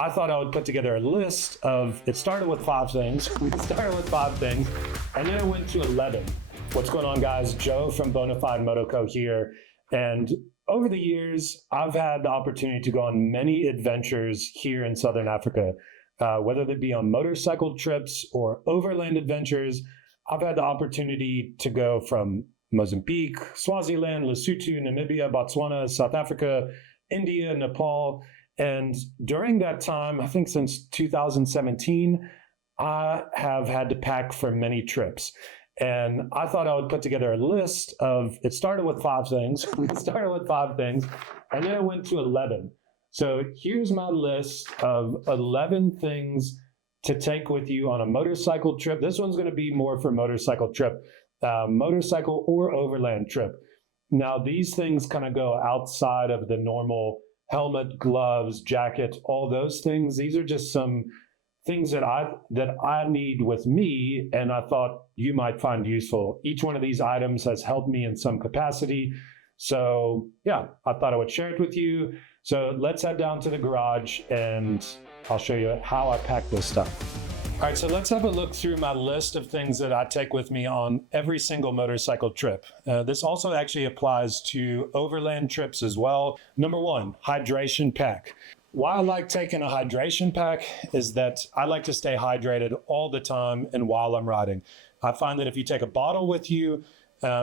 I thought I would put together a list of, it started with 5 things. We started with 5 things, and then it went to 11. What's going on, guys? Joe from Bonafide Moto here. And over the years, I've had the opportunity to go on many adventures here in Southern Africa, whether they be on motorcycle trips or overland adventures. I've had the opportunity to go from Mozambique, Swaziland, Lesotho, Namibia, Botswana, South Africa, India, Nepal. And during that time, I think since 2017, I have had to pack for many trips. And I thought I would put together a list of, it started with 5 things. It started with 5 things, and then it went to 11. So here's my list of 11 things to take with you on a motorcycle trip. This one's going to be more for motorcycle trip, motorcycle or overland trip. Now, these things kind of go outside of the normal helmet, gloves, jacket, all those things. These are just some things that I need with me, and I thought you might find useful. Each one of these items has helped me in some capacity. So yeah, I thought I would share it with you. So let's head down to the garage and I'll show you how I pack this stuff. All right, so let's have a look through my list of things that I take with me on every single motorcycle trip. This also actually applies to overland trips as well. Number 1, hydration pack. Why I like taking a hydration pack is that I like to stay hydrated all the time and while I'm riding. I find that if you take a bottle with you,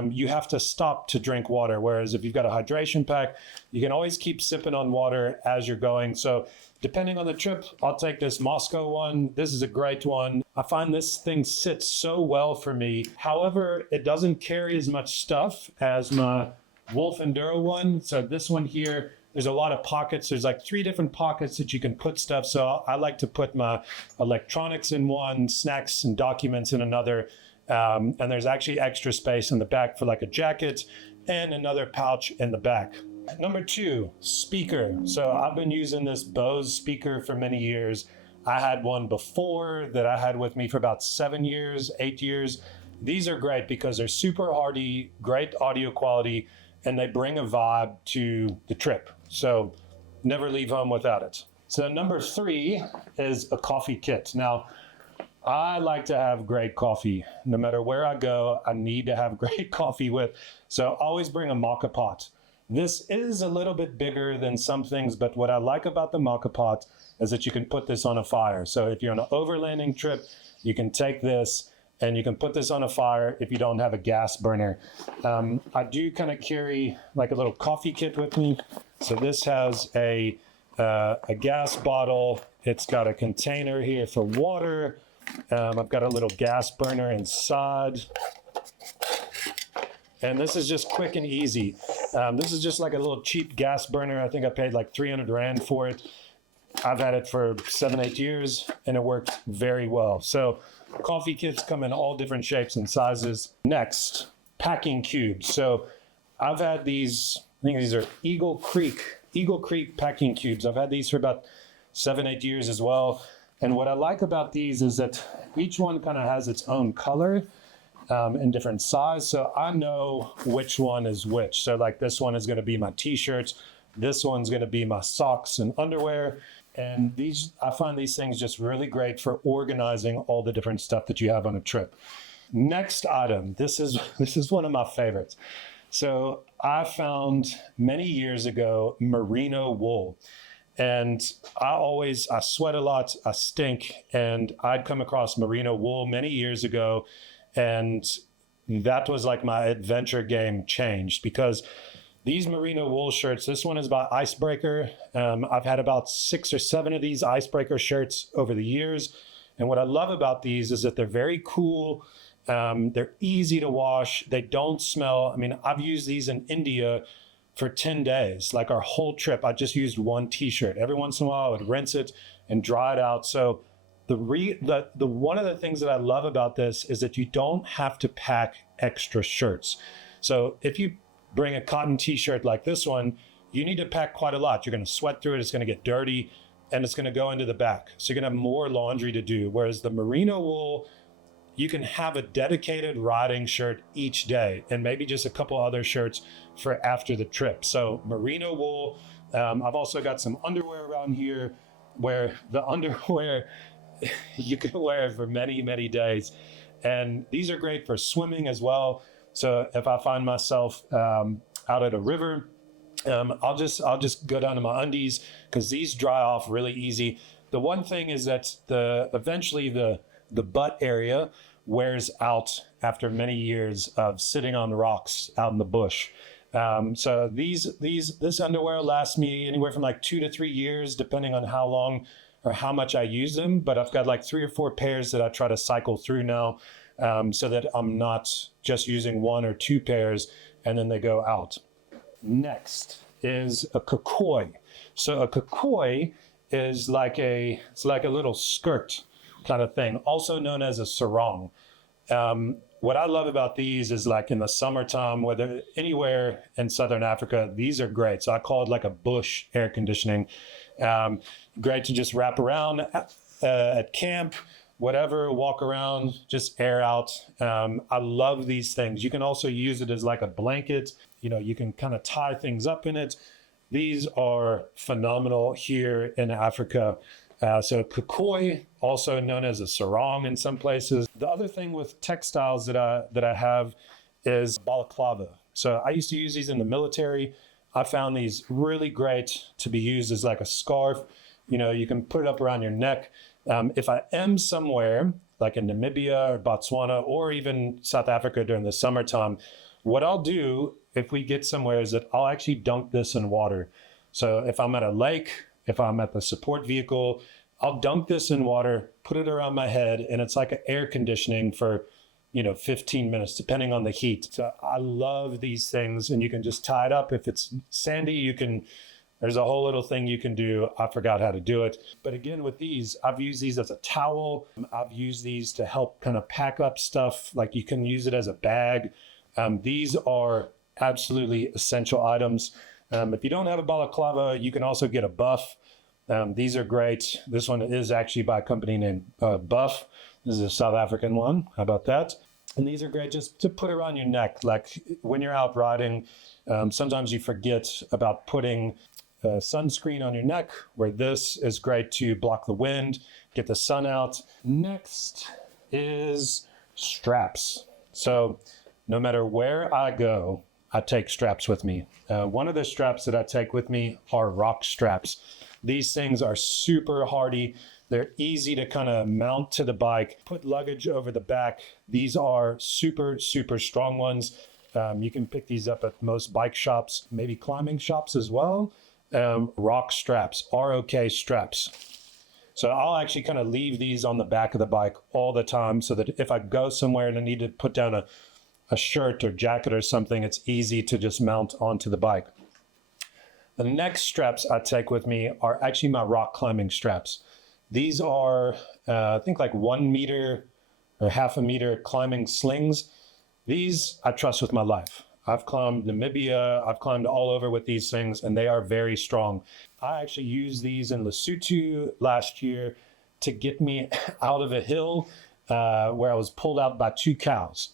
you have to stop to drink water. Whereas if you've got a hydration pack, you can always keep sipping on water as you're going. So depending on the trip, I'll take this Mosko one. This is a great one. I find this thing sits so well for me. However, it doesn't carry as much stuff as my Wolf Enduro one. So this one here, there's a lot of pockets. There's like 3 different pockets that you can put stuff. So I like to put my electronics in one, snacks and documents in another. And there's actually extra space in the back for like a jacket and another pouch in the back. Number 2, speaker. So I've been using this Bose speaker for many years. I had one before that I had with me for about 7 years, 8 years. These are great because they're super hardy, great audio quality, and they bring a vibe to the trip. So never leave home without it. So number 3 is a coffee kit. Now, I like to have great coffee. No matter where I go, I need to have great coffee with. So always bring a maca pot. This is a little bit bigger than some things, but what I like about the maca pot is that you can put this on a fire. So if you're on an overlanding trip, you can take this and you can put this on a fire if you don't have a gas burner. I do kind of carry like a little coffee kit with me. So this has a gas bottle. It's got a container here for water. I've got a little gas burner inside. And this is just quick and easy. This is just like a little cheap gas burner. I think I paid like 300 Rand for it. I've had it for 7-8 years and it works very well. So coffee kits come in all different shapes and sizes. Next, packing cubes. So I've had these, I think these are Eagle Creek packing cubes. I've had these for about 7-8 years as well. And what I like about these is that each one kind of has its own color in different size. So I know which one is which. So like this one is going to be my t-shirts. This one's going to be my socks and underwear. And these, I find these things just really great for organizing all the different stuff that you have on a trip. Next item, this is one of my favorites. So I found many years ago Merino wool. And I sweat a lot, I stink, and I'd come across Merino wool many years ago, and that was like my adventure game changed because these Merino wool shirts, this one is by Icebreaker. I've had about 6 or 7 of these Icebreaker shirts over the years. And what I love about these is that they're very cool. They're easy to wash. They don't smell. I mean, I've used these in India for 10 days, like our whole trip. I just used one t-shirt. Every once in a while I would rinse it and dry it out. So the one of the things that I love about this is that you don't have to pack extra shirts. So if you bring a cotton t-shirt like this one, you need to pack quite a lot. You're going to sweat through it. It's going to get dirty and it's going to go into the back. So you're going to have more laundry to do. Whereas the Merino wool, you can have a dedicated riding shirt each day and maybe just a couple other shirts for after the trip. So Merino wool. I've also got some underwear around here. where the underwear you can wear for many, many days. And these are great for swimming as well. So if I find myself out at a river, I'll just go down to my undies because these dry off really easy. The one thing is that eventually the butt area wears out after many years of sitting on rocks out in the bush. So this underwear lasts me anywhere from like 2 to 3 years, depending on how long or how much I use them. But I've got like 3 or 4 pairs that I try to cycle through now, so that I'm not just using 1 or 2 pairs and then they go out. Next is a Kikoi. So a Kikoi is it's like a little skirt kind of thing, also known as a sarong. What I love about these is like in the summertime, whether anywhere in Southern Africa, these are great. So I call it like a bush air conditioning. Great to just wrap around at camp, whatever, walk around, just air out. I love these things. You can also use it as like a blanket. You can kind of tie things up in it. These are phenomenal here in Africa. So Kikoi, also known as a sarong in some places. The other thing with textiles that I have is balaclava. So I used to use these in the military. I found these really great to be used as like a scarf. You can put it up around your neck. If I am somewhere like in Namibia or Botswana or even South Africa during the summertime, what I'll do if we get somewhere is that I'll actually dunk this in water. So if I'm at a lake, if I'm at the support vehicle, I'll dunk this in water, put it around my head, and it's like an air conditioning for 15 minutes, depending on the heat. So I love these things, and you can just tie it up. If it's sandy, there's a whole little thing you can do. I forgot how to do it. But again, with these, I've used these as a towel. I've used these to help kind of pack up stuff. Like you can use it as a bag. These are absolutely essential items. If you don't have a balaclava, you can also get a buff. These are great. This one is actually by a company named Buff. This is a South African one. How about that? And these are great just to put around your neck. Like when you're out riding, sometimes you forget about putting sunscreen on your neck, where this is great to block the wind, get the sun out. Next is straps. So no matter where I go, I take straps with me. One of the straps that I take with me are rock straps. These things are super hardy. They're easy to kind of mount to the bike, put luggage over the back. These are super, super strong ones. You can pick these up at most bike shops, maybe climbing shops as well. Rock straps, ROK straps. So I'll actually kind of leave these on the back of the bike all the time so that if I go somewhere and I need to put down a shirt or jacket or something, it's easy to just mount onto the bike. The next straps I take with me are actually my rock climbing straps. These are, I think like 1 meter or half a meter climbing slings. These I trust with my life. I've climbed Namibia, I've climbed all over with these things, and they are very strong. I actually used these in Lesotho last year to get me out of a hill where I was pulled out by 2 cows.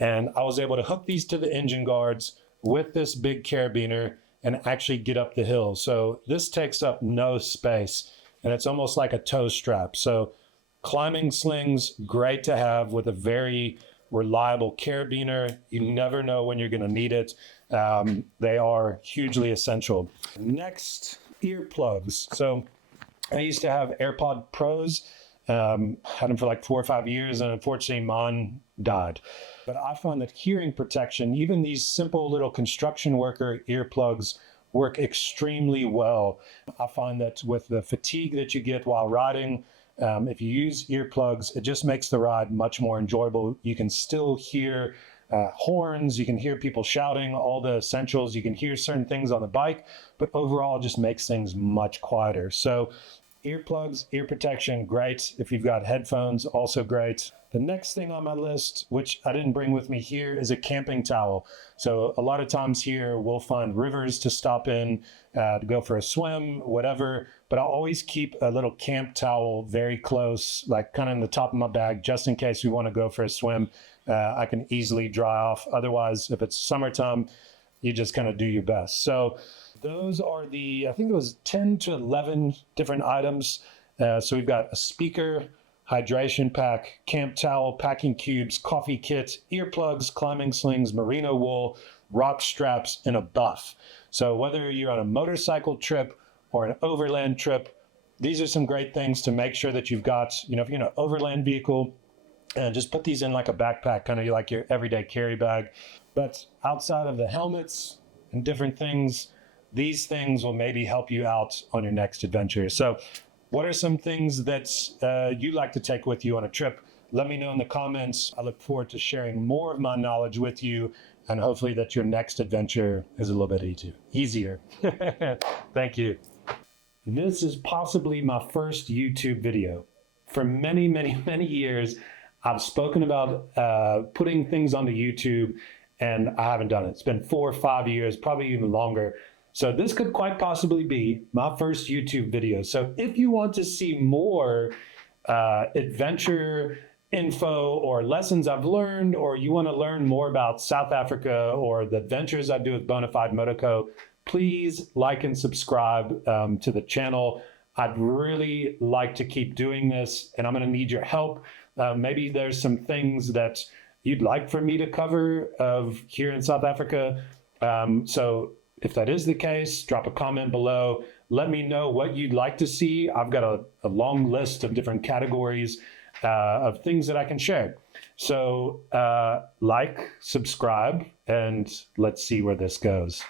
And I was able to hook these to the engine guards with this big carabiner and actually get up the hill. So this takes up no space, and it's almost like a toe strap. So climbing slings, great to have with a very reliable carabiner. You never know when you're going to need it. They are hugely essential. Next, earplugs. So I used to have AirPod Pros, had them for like 4 or 5 years, and unfortunately mine died. But I find that hearing protection, even these simple little construction worker earplugs, work extremely well. I find that with the fatigue that you get while riding, if you use earplugs, it just makes the ride much more enjoyable. You can still hear horns, you can hear people shouting, all the essentials, you can hear certain things on the bike, but overall it just makes things much quieter. So earplugs, ear protection, great. If you've got headphones, also great. The next thing on my list, which I didn't bring with me here, is a camping towel. So a lot of times here, we'll find rivers to stop in, to go for a swim, whatever. But I'll always keep a little camp towel very close, like kind of in the top of my bag, just in case we want to go for a swim. I can easily dry off. Otherwise, if it's summertime, you just kind of do your best. So those are I think it was 10 to 11 different items. So we've got a speaker, hydration pack, camp towel, packing cubes, coffee kit, earplugs, climbing slings, merino wool, rock straps, and a buff. So whether you're on a motorcycle trip or an overland trip, these are some great things to make sure that you've got, if you're in an overland vehicle, and just put these in like a backpack, kind of like your everyday carry bag. But outside of the helmets and different things, these things will maybe help you out on your next adventure. So what are some things that you like to take with you on a trip? Let me know in the comments. I look forward to sharing more of my knowledge with you, and hopefully that your next adventure is a little bit easier. Thank you. This is possibly my first YouTube video. For many, many, many years, I've spoken about putting things onto YouTube, and I haven't done it. It's been 4 or 5 years, probably even longer. So this could quite possibly be my first YouTube video. So if you want to see more adventure info or lessons I've learned, or you want to learn more about South Africa or the adventures I do with Bonafide Moto, please like and subscribe to the channel. I'd really like to keep doing this, and I'm going to need your help. Maybe there's some things that you'd like for me to cover here in South Africa. So if that is the case, drop a comment below. Let me know what you'd like to see. I've got a long list of different categories of things that I can share. So like, subscribe, and let's see where this goes.